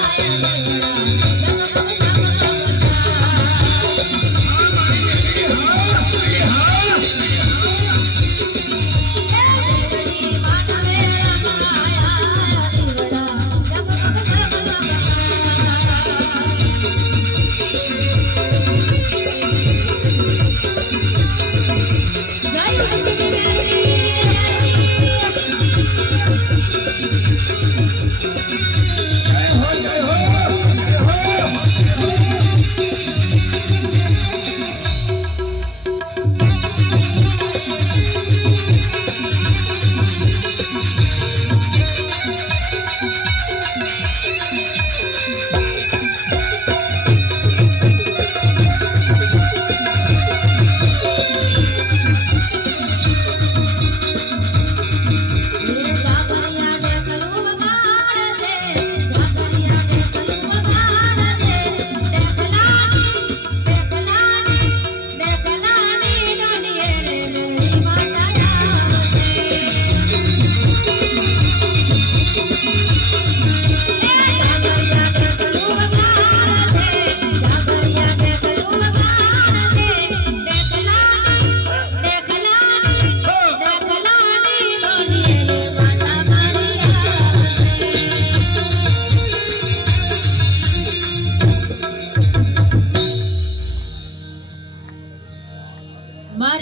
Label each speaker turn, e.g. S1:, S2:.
S1: Thank you. Mari